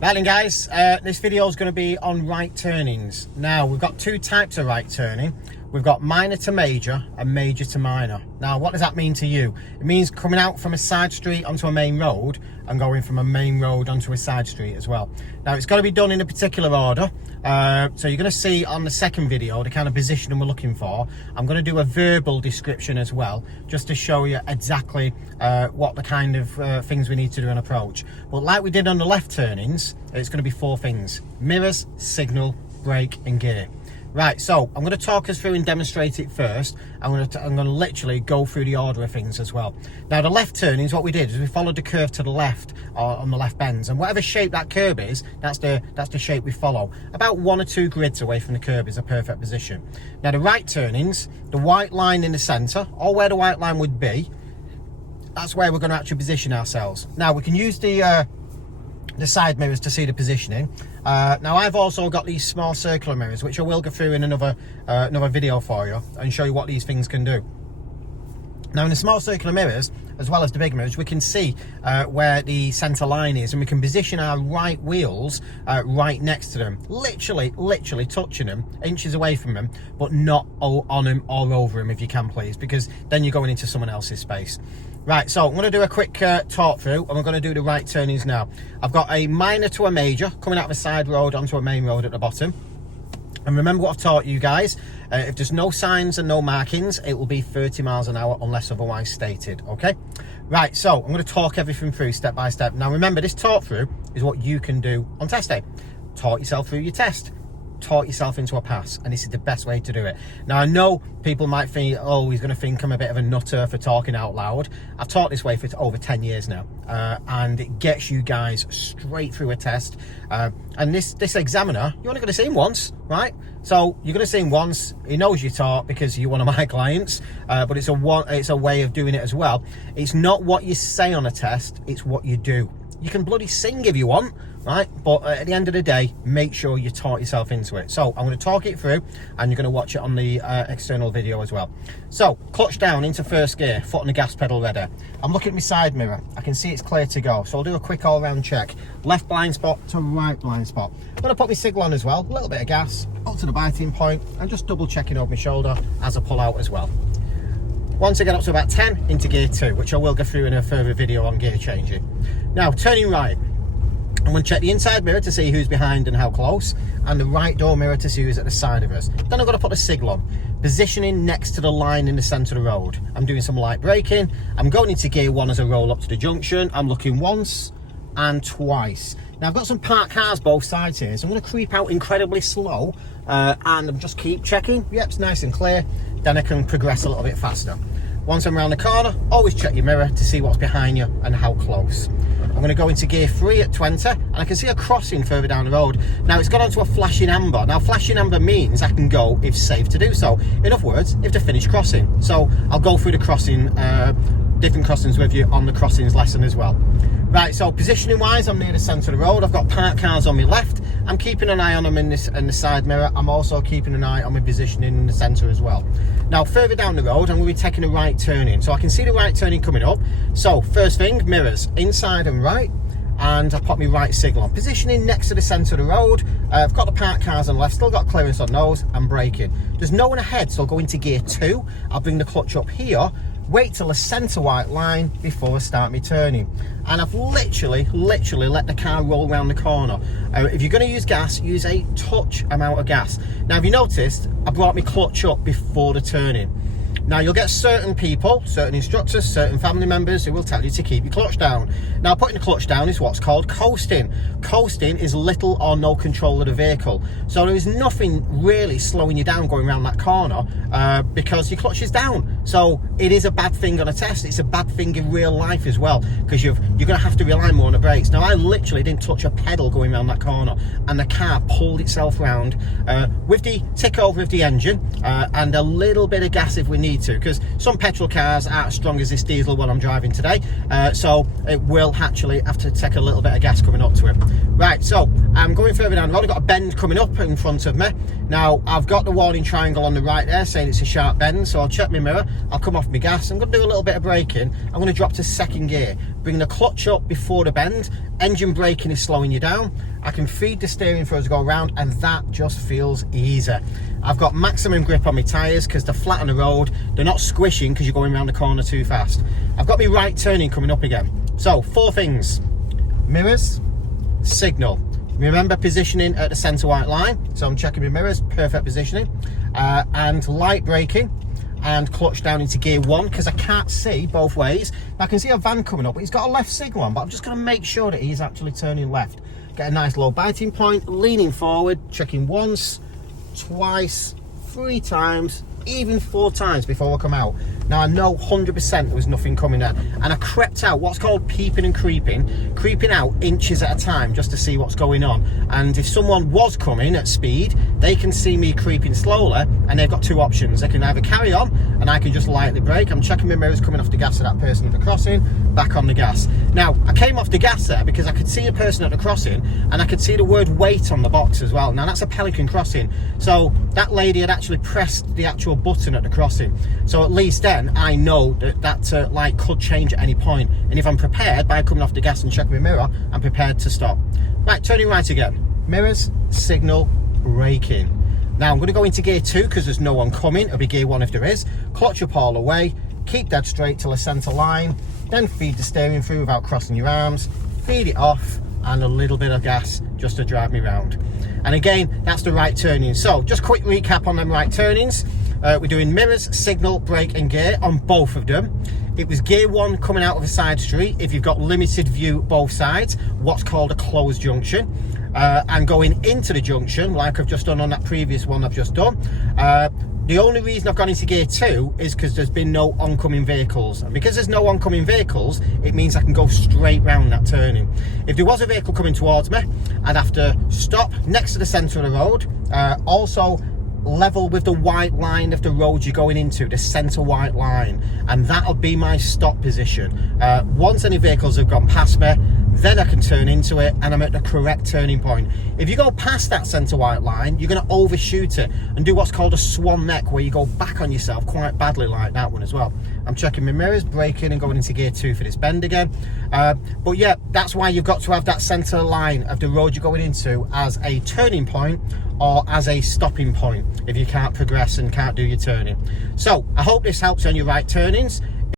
Right then guys, this video is going to be on right turnings. Now we've got two types of right turning. We've got minor to major and major to minor. Now what does that mean to you? It means coming out from a side street onto a main road and going from a main road onto a side street as well. Now it's got to be done in a particular order. So you're going to see on the second video the kind of positioning we're looking for. I'm going to do a verbal description as well, just to show you exactly what the kind of things we need to do and approach. But like we did on the left turnings, it's going to be four things: mirrors, signal, brake and gear. Right, so I'm going to talk us through and demonstrate it first. I'm going to literally go through the order of things as well. Now the left turnings, what we did is we followed the curve to the left on the left bends, and whatever shape that curve is, that's the shape we follow. About 1 or 2 grids away from the curve is a perfect position. Now the right turnings, the white line in the centre, or where the white line would be, that's where we're going to actually position ourselves. Now we can use the side mirrors to see the positioning. Now I've also got these small circular mirrors, which I will go through in another video for you and show you what these things can do. Now in the small circular mirrors, as well as the big mirrors, we can see where the centre line is, and we can position our right wheels right next to them, literally touching them, inches away from them, but not on them or over them if you can please, because then you're going into someone else's space. Right, so I'm going to do a quick talk through, and we're going to do the right turnings now. I've got a minor to a major coming out of a side road onto a main road at the bottom. And remember what I've taught you guys, if there's no signs and no markings, it will be 30 miles an hour unless otherwise stated, okay? Right, so I'm going to talk everything through step by step. Now remember, this talk through is what you can do on test day. Talk yourself through your test. Talk yourself into a pass, and this is the best way to do it. Now I know people might think, oh, he's going to think I'm a bit of a nutter for talking out loud. I've taught this way for over 10 years now, and it gets you guys straight through a test. And this examiner, you're only going to see him once, right? So you're going to see him once. He knows you taught because you're one of my clients, but it's a way of doing it as well. It's not what you say on a test, it's what you do. You can bloody sing if you want, right? But at the end of the day, make sure you taught yourself into it. So I'm going to talk it through, and you're going to watch it on the external video as well. So clutch down into first gear, foot on the gas pedal ready. I'm looking at my side mirror. I can see it's clear to go. So I'll do a quick all-round check. Left blind spot to right blind spot. I'm going to put my signal on as well. A little bit of gas up to the biting point, and just double checking over my shoulder as I pull out as well. Once I get up to about 10, into gear 2, which I will go through in a further video on gear changing. Now, turning right, I'm going to check the inside mirror to see who's behind and how close, and the right door mirror to see who's at the side of us. Then I've got to put the signal on, positioning next to the line in the centre of the road. I'm doing some light braking. I'm going into gear 1 as I roll up to the junction. I'm looking once and twice. Now I've got some parked cars both sides here, so I'm going to creep out incredibly slow, and just keep checking. Yep, it's nice and clear. Then I can progress a little bit faster. Once I'm around the corner, always check your mirror to see what's behind you and how close. I'm going to go into gear 3 at 20, and I can see a crossing further down the road. Now it's gone onto a flashing amber. Now flashing amber means I can go if safe to do so. In other words, if to finish crossing. So I'll go through the crossing, different crossings with you on the crossings lesson as well. Right, so positioning wise, I'm near the centre of the road. I've got parked cars on my left. I'm keeping an eye on them in the side mirror. I'm also keeping an eye on my positioning in the centre as well. Now, further down the road, I'm going to be taking a right turning. So I can see the right turning coming up. So first thing, mirrors, inside and right. And I put my right signal on. Positioning next to the centre of the road. I've got the parked cars on the left, still got clearance on those. I'm braking. There's no one ahead, so I'll go into gear 2. I'll bring the clutch up here. Wait till the centre white line before I start my turning. And I've literally let the car roll around the corner. If you're going to use gas, use a touch amount of gas. Now, if you noticed, I brought my clutch up before the turning. Now, you'll get certain people, certain instructors, certain family members who will tell you to keep your clutch down. Now, putting the clutch down is what's called coasting. Coasting is little or no control of the vehicle. So there is nothing really slowing you down going around that corner because your clutch is down. So it is a bad thing on a test. It's a bad thing in real life as well, because you're going to have to rely more on the brakes. Now, I literally didn't touch a pedal going around that corner, and the car pulled itself round with the tick over of the engine and a little bit of gas if we need to, because some petrol cars aren't as strong as this diesel one I'm driving today, so it will actually have to take a little bit of gas coming up to it. Right, so I'm going further down the road. I've got a bend coming up in front of me. Now I've got the warning triangle on the right there saying it's a sharp bend, so I'll check my mirror, I'll come off my gas, I'm going to do a little bit of braking. I'm going to drop to second gear, bring the clutch up before the bend. Engine braking is slowing you down. I can feed the steering for us to go around, and that just feels easy. I've got maximum grip on my tyres because they're flat on the road. They're not squishing because you're going around the corner too fast. I've got my right turning coming up again. So 4 things: mirrors, signal. Remember positioning at the centre white line. So I'm checking my mirrors, perfect positioning, and light braking. And clutch down into gear 1 because I can't see both ways. I can see a van coming up, but he's got a left signal on, but I'm just going to make sure that he's actually turning left. Get a nice low biting point, leaning forward, checking once, twice, 3 times, even 4 times before I come out. Now I know 100% there was nothing coming in, and I crept out, what's called peeping and creeping out inches at a time just to see what's going on. And if someone was coming at speed, they can see me creeping slowly, and they've got 2 options. They can either carry on and I can just lightly brake. I'm checking my mirrors coming off the gas of that person at the crossing, back on the gas. Now I came off the gas there because I could see a person at the crossing, and I could see the word wait on the box as well. Now that's a Pelican crossing, so that lady had actually pressed the actual button at the crossing, so at least then I know that light could change at any point, and if I'm prepared by coming off the gas and checking my mirror, I'm prepared to stop. Right, turning right again, mirrors, signal, braking. Now I'm going to go into gear 2 because there's no one coming. It'll be gear 1 if there is. Clutch up all the way, keep dead straight till the centre line, then feed the steering through without crossing your arms, feed it off, and a little bit of gas just to drive me round. And again, that's the right turning. So just quick recap on them right turnings. We're doing mirrors, signal, brake and gear on both of them. It was gear 1 coming out of a side street if you've got limited view both sides, what's called a closed junction, and going into the junction like I've just done on that previous one I've just done. The only reason I've gone into gear 2 is because there's been no oncoming vehicles, and because there's no oncoming vehicles, it means I can go straight round that turning. If there was a vehicle coming towards me, I'd have to stop next to the centre of the road, also level with the white line of the road you're going into, the centre white line, and that'll be my stop position. Once any vehicles have gone past me, then I can turn into it and I'm at the correct turning point. If you go past that centre white line, you're going to overshoot it and do what's called a swan neck, where you go back on yourself quite badly, like that one as well. I'm checking my mirrors, braking and going into gear 2 for this bend again. But yeah, that's why you've got to have that centre line of the road you're going into as a turning point or as a stopping point if you can't progress and can't do your turning. So I hope this helps on your right turnings.